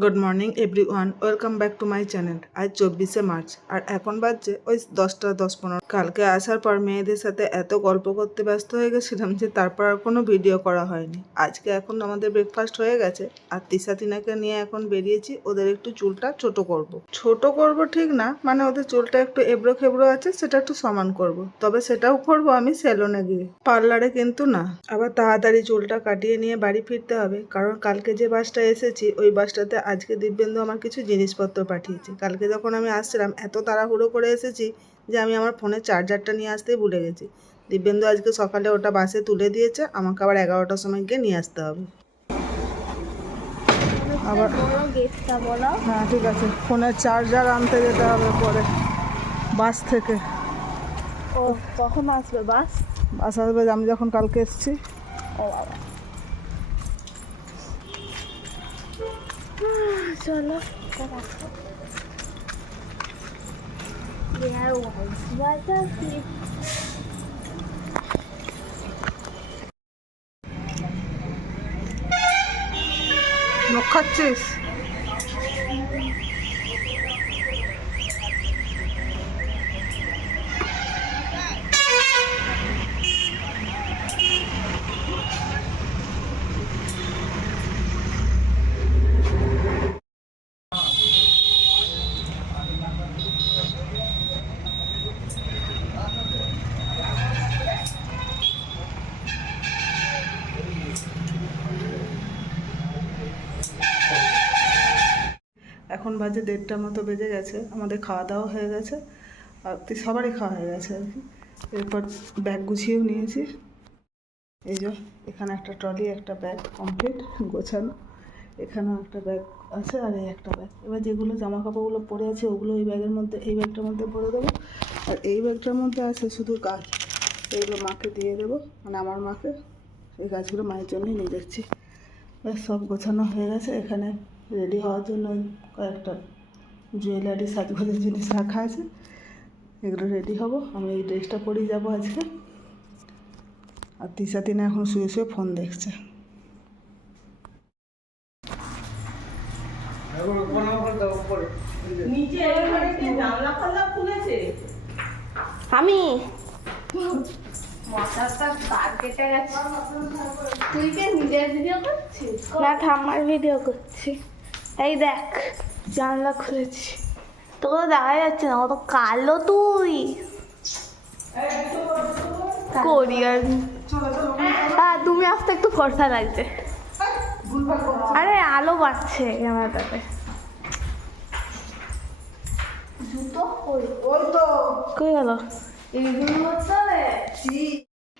Good morning everyone welcome back to my channel আজ চব্বিশে March, আর এখন বাজছে ওই দশটা দশ পনেরো। কালকে আসার পর মেয়েদের সাথে এত গল্প করতে ব্যস্ত হয়ে গেছিলাম যে তারপর আর কোনো ভিডিও করা হয়নি। আজকে এখন আমাদের ব্রেকফাস্ট হয়ে গেছে, আর তিসা তিনাকে নিয়ে এখন বেরিয়েছি, ওদের একটু চুলটা ছোট করব। ছোট করব ঠিক না মানে ওদের চুলটা একটু এবড়ো খেবড়ো আছে, সেটা একটু সমান করব। তবে সেটাও করব আমি সেলুনে গিয়ে। পার্লারে কিন্তু না। আবার তাড়াতাড়ি চুলটা কাটিয়ে নিয়ে বাড়ি ফিরতে হবে, কারণ কালকে যে বাসটা এসেছি, ওই বাসটাতে আজকে দিব্যেন্দু আমার কিছু জিনিসপত্র পাঠিয়েছে। কালকে যখন আমি আসছিলাম এত তাড়াহুড়ো করে এসেছি যে আমি আমার ফোনের চার্জারটা নিয়ে আসতেই ভুলে গেছি। দিব্যেন্দু আজকে সকালে ওটা বাসে তুলে দিয়েছে আমাকে আবার এগারোটার সময় গিয়ে নিয়ে আসতে হবে। আবার বলো হ্যাঁ ঠিক আছে। ফোনের চার্জার আনতে যেতে হবে পরে বাস থেকে। ও কখন আসবে বাস? বাস আসবে আমি যখন কালকে এসেছি। ও বাবা। 算了，再打。এখন বাজে দেড়টার মতো বেজে গেছে, আমাদের খাওয়া দাওয়া হয়ে গেছে, আর তো সবারই খাওয়া হয়ে গেছে আর কি। এরপর ব্যাগ গুছিয়েও নিয়েছি। এই যে, এখানে একটা ট্রলি, একটা ব্যাগ কমপ্লিট গোছানো। এখানেও একটা ব্যাগ আছে আর এই একটা ব্যাগ। এবার যেগুলো জামা কাপড়গুলো পরে আছে, ওগুলো এই ব্যাগের মধ্যে, এই ব্যাগটার মধ্যে ভরে দেবো। আর এই ব্যাগটার মধ্যে আছে শুধু গাছ। এগুলো মাকে দিয়ে দেবো মানে আমার মাকে। এই গাছগুলো মায়ের জন্যই নিয়ে যাচ্ছি। ব্যাস, সব গোছানো হয়ে গেছে। এখানে রেডি হওয়ার জন্য কয়েকটা জুয়েলারি সাজগোজের জিনিস রাখা আছে। এগুলো রেডি হব। আমি এই ড্রেসটা পরেই যাব আজকে। আর তিসা তিনা এখন শুয়ে শুয়ে ফোন দেখছে। আমি। তুই কে নিজের ভিডিও করছিস? না ঠাম্মার ভিডিও করছি। এই দেখ জানলা খুলেছি। তোকে দেখা যাচ্ছে না কত কালো তুই। করি আর হ্যাঁ তুমি আসতে একটু ফর্সা লাগছে। আরে আলো বাড়ছে ক্যামেরাটাতে। জুতো কই গেল? এইগুলো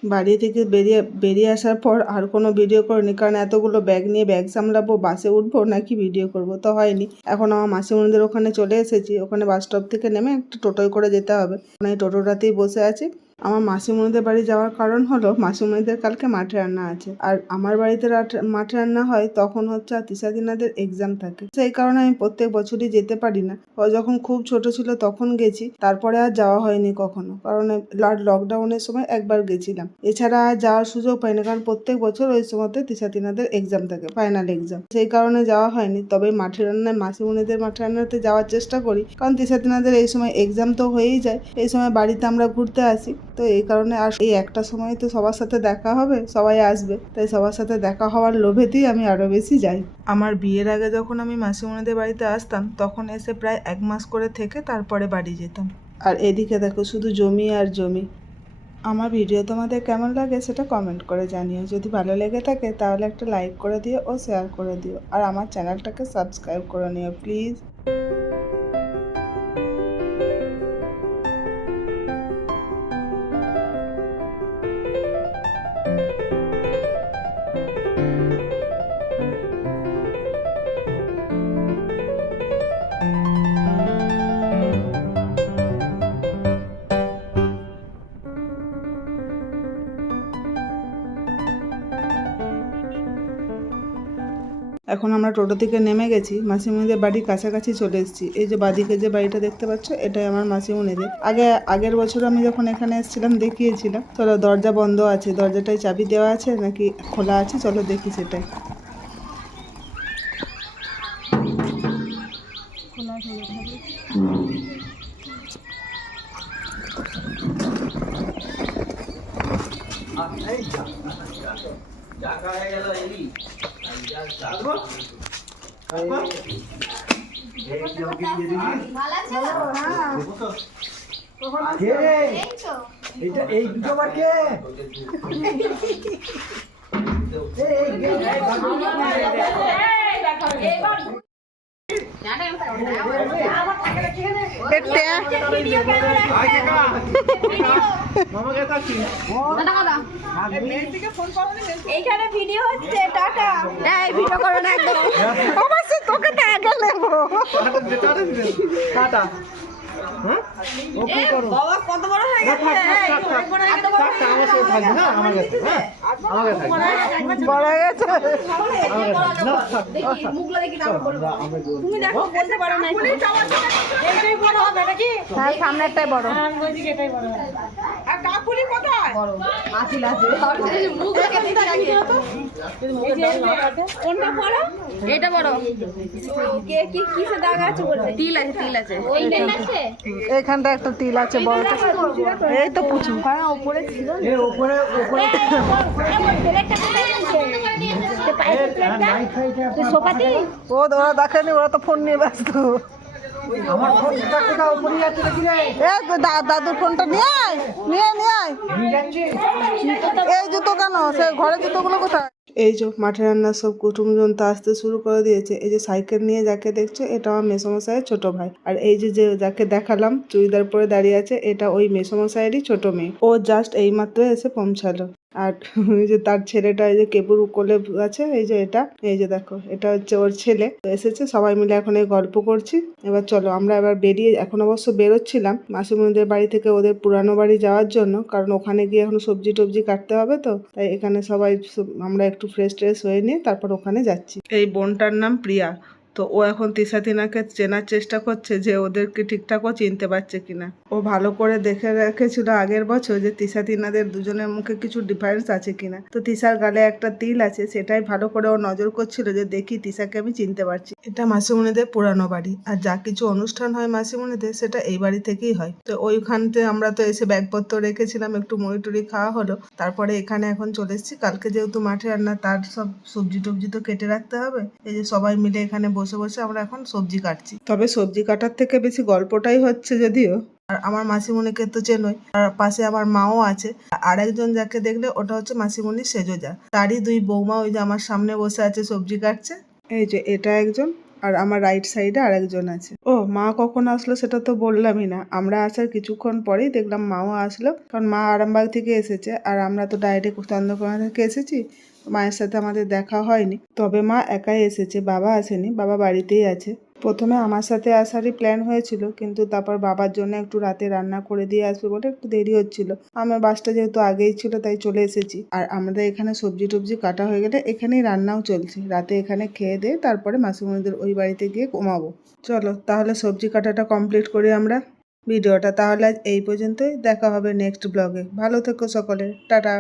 বাড়ি থেকে বেরিয়ে বেরিয়ে আসার পর আর কোনো ভিডিও করিনি। কারণ এতগুলো ব্যাগ নিয়ে ব্যাগ সামলাবো বাসে উঠবো নাকি ভিডিও করব? তো হয়নি। এখন আমার মাসিমণিদের ওখানে চলে এসেছি। ওখানে বাস স্টপ থেকে নেমে একটা টোটোয় করে যেতে হবে। ওখানে টোটোটাতেই বসে আছি। আমার মাসিমণিদের বাড়ি যাওয়ার কারণ হলো মাসিমণিদের কালকে মাঠে রান্না আছে। আর আমার বাড়িতে মাঠে রান্না হয় তখন হচ্ছে আর তিসা দিনাদের এক্সাম থাকে। সেই কারণে আমি প্রত্যেক বছরই যেতে পারি না। যখন খুব ছোট ছিল তখন গেছি, তারপরে আর যাওয়া হয়নি কখনো। কারণ লকডাউনের সময় একবার গেছিলাম। এছাড়া আর যাওয়ার সুযোগ পাইনি, কারণ প্রত্যেক বছর ওই সময়তে তিসা তিনাদের এক্সাম থাকে ফাইনাল এক্সাম সেই কারণে যাওয়া হয়নি। তবে মাঠে রান্নায়, মাসিমণিদের মাঠে রান্নাতে যাওয়ার চেষ্টা করি। কারণ তিসা তিনাদের এই সময় এক্সাম তো হয়েই যায়। এই সময় বাড়িতে আমরা ঘুরতে আসি। তো এই কারণে আর এই একটা সময় তো সবার সাথে দেখা হবে, সবাই আসবে। তাই সবার সাথে দেখা হওয়ার লোভেতেই আমি আরও বেশি যাই। আমার বিয়ের আগে যখন আমি মাসিমণিদের বাড়িতে আসতাম, তখন এসে প্রায় এক মাস করে থেকে তারপরে বাড়ি যেতাম। আর এদিকে দেখো শুধু জমি আর জমি। আমার ভিডিও তোমাদের কেমন লাগে সেটা কমেন্ট করে জানিও। যদি ভালো লেগে থাকে তাহলে একটা লাইক করে দিও ও শেয়ার করে দিও। আর আমার চ্যানেলটাকে সাবস্ক্রাইব করে নিও প্লিজ এখন আমরা টোটো থেকে নেমে গেছি, মাসিমণিদের বাড়ির কাছাকাছি চলে এসেছি। এই যে বাদিকে যে বাড়িটা দেখতে পাচ্ছ, এটাই আমার মাসিমণিদের। আগে, আগের বছর আমি যখন এখানে এসেছিলাম, দেখিয়েছিলাম। চলো, দরজা বন্ধ আছে। দরজাটায় চাবি দেওয়া আছে, নাকি খোলা আছে? চলো, দেখি সেটাই। এই দুটো বার কে এইখানে ভিডিও হচ্ছে টাটা। এই ভিডিও করো না একদম। অবশ্যই তোকে তো আগে নেব। টাটা। তুমি দেখো বলতে পারো না এটাই বড় হবে নাকি হ্যাঁ সামনেরটাই বড়। আর কোথায়? বড়। আছিল আছে মুখ দেখে দিতে লাগিয়ে কোনটা বড়? এটা বড়। কে কি কিসে দাগ আছে বলতে? তিল আছে তিল এখানটা একটা তিল আছে বড় এই তো পুচু হ্যাঁ উপরে ছিল। এ উপরে উপরে ও ওরা দেখেনি ওরা তো ফোন নিয়ে ব্যস্ত। দাদুর ফোনটা নিয়ে আয় নিয়ে নিয়ে আয়। এই জুতো কেন? সে ঘরে জুতোগুলো কোথায়? এই যে মাঠে রান্নার সব কুটুমজন তো আসতে শুরু করে দিয়েছে। এই যে সাইকেল নিয়ে যাকে দেখছ এটা আমার মেসমশাইয়ের ছোট ভাই। আর এই যে যে যাকে দেখালাম চুড়িদার পরে দাঁড়িয়ে আছে এটা ওই মেসমশাইয়েরই ছোট মেয়ে। ও জাস্ট এইমাত্র এসে পৌঁছালো। আর ওই যে তার ছেলেটা এই যে কেবুর কোলে আছে, এই যে এটা, এই যে দেখো, এটা হচ্ছে ওর ছেলে। এসেছে, সবাই মিলে এখন এই গল্প করছি। এবার চলো, আমরা এবার বেরিয়ে, এখন অবশ্য বেরোচ্ছিলাম মাসিমণিদের বাড়ি থেকে ওদের পুরানো বাড়ি যাওয়ার জন্য, কারণ ওখানে গিয়ে এখন সবজি টবজি কাটতে হবে তো। তাই এখানে সবাই আমরা একটু ফ্রেশ ট্রেশ হয়ে নিয়ে তারপর ওখানে যাচ্ছি। এই বোনটার নাম প্রিয়া। তো ও এখন তিশা তিনাকে চেনার চেষ্টা করছে যে ওদেরকে ঠিকঠাকও চিনতে পারছে কিনা। ও ভালো করে দেখে রেখেছিল আগের বছর যে তিশা তিনাদের দুজনের মুখে কিছু ডিফারেন্স আছে কিনা। তো তিশার গালে একটা তিল আছে, সেটাই ভালো করে ও নজর করছিল যে দেখি তিশাকে আমি চিনতে পারছি। এটা মাসিমণিদের পুরানো বাড়ি, আর যা কিছু অনুষ্ঠান হয় মাসিমণিদের, সেটা এই বাড়ি থেকেই হয়। তো ওইখানতে আমরা তো এসে ব্যাগপত্র রেখেছিলাম, একটু মুড়ি টুড়ি খাওয়া হলো। তারপরে এখানে এখন চলে এসেছি। কালকে যেহেতু মাঠে রান্না, তার সব সবজি টবজি তো কেটে রাখতে হবে। এই যে সবাই মিলে এখানে বসে বসে আমরা এখন সবজি কাটছি। তবে সবজি কাটার থেকে বেশি গল্পটাই হচ্ছে যদিও। আর আমার মাসিমণিকে তো চেনই। আর পাশে আমার মাও আছে। আর একজন যাকে দেখলে ওটা হচ্ছে মাসিমণির সেজোজা। তারই দুই বৌমা ওই যে আমার সামনে বসে আছে সবজি কাটছে। এই যে এটা একজন আর আমার রাইট সাইডে আরেকজন আছে। ও, মা কখন আসলো সেটা তো বললামই না। আমরা আসার কিছুক্ষণ পরেই দেখলাম মাও আসলো। কারণ মা আরামবাগ থেকে এসেছে। আর আমরা তো ডাইরেক্ট চন্দ্রকোনা থেকে এসেছি। মায়ের সাথে আমাদের দেখা হয়নি। তবে মা একাই এসেছে, বাবা আসেনি, বাবা বাড়িতেই আছে। প্রথমে আমার সাথে আসারই প্ল্যান হয়েছিল, কিন্তু তারপর বাবার জন্য একটু রাতে রান্না করে দিয়ে আসবে বলে একটু দেরি হচ্ছিল। আমার বাসটা যেহেতু আগেই ছিল, তাই চলে এসেছি। আর আমাদের এখানে সবজি টবজি কাটা হয়ে গেলে এখানেই রান্নাও চলছে। রাতে এখানে খেয়ে দিয়ে তারপরে মাসিমণিদের ওই বাড়িতে গিয়ে কমাবো চলো, তাহলে সবজি কাটাটা কমপ্লিট করি আমরা। ভিডিওটা তাহলে আজ এই পর্যন্তই। দেখা হবে নেক্সট ব্লগে ভালো থেকো সকলে। টাটা।